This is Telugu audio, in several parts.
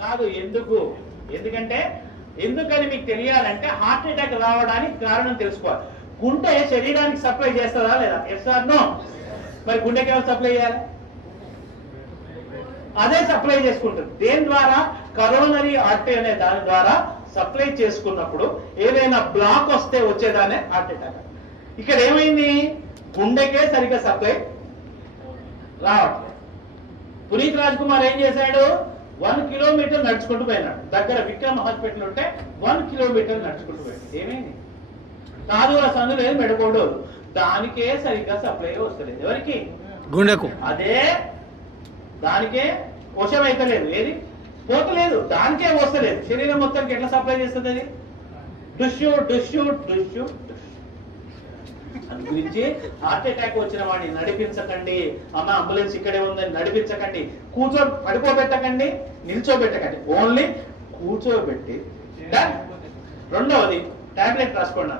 కాదు. ఎందుకు? ఎందుకంటే ఎందుకని మీకు తెలియాలంటే హార్ట్ అటాక్ రావడానికి కారణం తెలుసుకోవాలి. గుండె శరీరానికి సప్లై చేస్తుందా లేదా? Yes or no? మరి గుండెకి ఎవరు సప్లై చేయాలి? అదే సప్లై చేసుకుంటుంది. దేని ద్వారా? కరోనరీ ఆర్టరీ అనే దాని ద్వారా సప్లై చేసుకున్నప్పుడు ఏదైనా బ్లాక్ వస్తే వచ్చేదానే హార్ట్ అటాక్. ఇక్కడ ఏమైంది? గుండెకే సరిగ్గా సప్లై రావట్లేదు. పునీత్ రాజ్ కుమార్ ఏం చేశాడు? 1 కిలోమీటర్ నడుచుకుంటూ పోయినాడు. దగ్గర విక్రమ్ హాస్పిటల్ ఉంటే 1 కిలోమీటర్ నడుచుకుంటూ పోయాడు. ఏమైంది? కాదు ఆ సందు లేదు, మెడకోడు, దానికే సరిగ్గా సప్లై వస్తలేదు. ఎవరికి? గుండెకు. అదే దానికే వశం అయితే లేదు. ఏది పోతలేదు, దానికే వస్తలేదు. శరీరం మొత్తానికి ఎట్లా సప్లై చేస్తుంది అది? డుష్యూ డుష్యూ డుష్యూ. అందు గురించి హార్ట్ అటాక్ వచ్చిన వాడిని నడిపించకండి. అమ్మ అంబులెన్స్ ఇక్కడే ఉందని నడిపించకండి. పడుకోబెట్టకండి, నిల్చోబెట్టకండి. ఓన్లీ కూర్చోబెట్టి. రెండవది టాబ్లెట్ రాసుకోండి.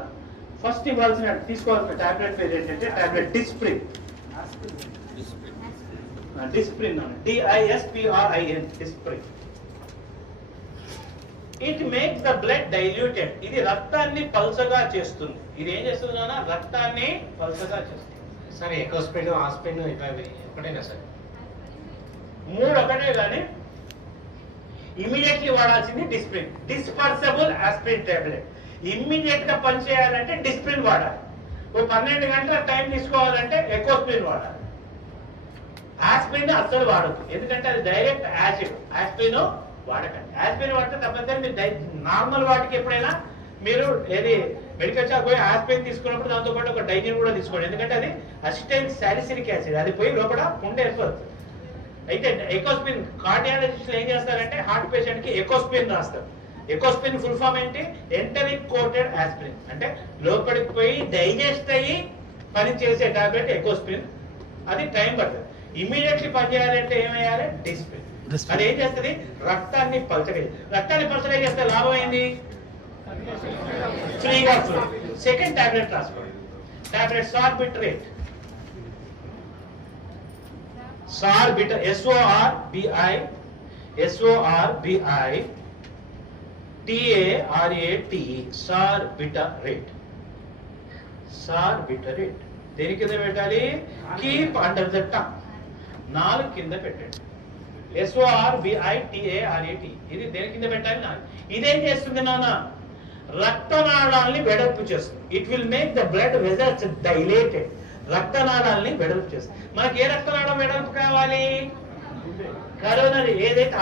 ఫస్ట్ ఇవ్వాల్సిన తీసుకోవాల్సిన టాబ్లెట్ పేరు ఏంటంటే tablet Disprin. Disprin, DISPRIN, Disprin. It makes the blood diluted. ఇది రక్తాన్ని పల్చగా చేస్తుంది. ఇది ఏం చేస్తుంది నాన్న? రక్తాన్ని పల్చగా చేస్తుంది. సార్ ఎకోస్పిన్, ఆస్పిన్ ఒకటేనా సార్? 3 ఒకటే కానీ ఇమీడియట్లీ వాడాల్సింది Disprin. Dispersible aspirin tablet. Immediate గా పనిచేయాలంటే డిస్ప్రిన్ వాడాలి. 12 గంటల టైం తీసుకోవాలంటే ఎకోస్పిన్ వాడాలి. ఆస్పిరిన్ అస్సలు వాడద్దు, ఎందుకంటే అది డైరెక్ట్ యాసిడ్. ఆస్పిరిన్ వాడకండి. ఆస్పిరిన్ వాడితే తప్పనిసరి మీరు నార్మల్ వాటికి ఎప్పుడైనా మీరు ఏది మెడికల్ షాప్ పోయి ఆస్పిరిన్ తీసుకున్నప్పుడు దాంతో పాటు ఒక డైజిన్ కూడా తీసుకోండి. ఎందుకంటే అది అసిటైల్ సాలిసిలిక్ యాసిడ్, అది పోయి లోపల పుండె ఏర్పడుతుంది. అయితే ఎకోస్పిన్ కార్డియాలజిస్టులు ఏం చేస్తారంటే హార్ట్ పేషెంట్ కి ఎకోస్పిన్ రాస్తారు. ఎకోస్పిన్ ఫుల్ ఫామ్ ఏంటి? Enteric coated aspirin. అంటే లోపలికి పోయి డైజెస్ట్ అయ్యి పని చేసే టాబ్లెట్ ఎకోస్పిన్. అది టైం పడుతుంది. ఇమీడియట్లీ పనిచేయాలంటే ఏమయ్యాలి? డిస్ప్రిన్. అది ఏం చేస్తుంది? రక్తాన్ని పల్చగా. రక్తాన్ని పల్చగా చేస్తే లాభం ఏంది? ఫ్రీగా ఫ్లో. సెకండ్ టాబ్లెట్ రాసుకోండి. టాబ్లెట్ సార్బిట్రేట్. సార్బిటర్, SORBITARATE, సార్బిటరేట్. సార్బిటరేట్ దేని కింద పెట్టాలి? Keep under the tongue. 4 కింద పెట్టండి. SORBITARAT ఇది దేని కింద పెట్టాలి? 4. ఇదేం చేస్తుంది నాన్న? రక్తనాళాలని వెడల్పు చేస్తుంది. It will make the blood vessels dilated. రక్తనాళాలని వెడల్పు చేస్తుంది. మనకి ఏ రక్తనాళం వెడల్పు కావాలి? కరోనరీ ఏదైతే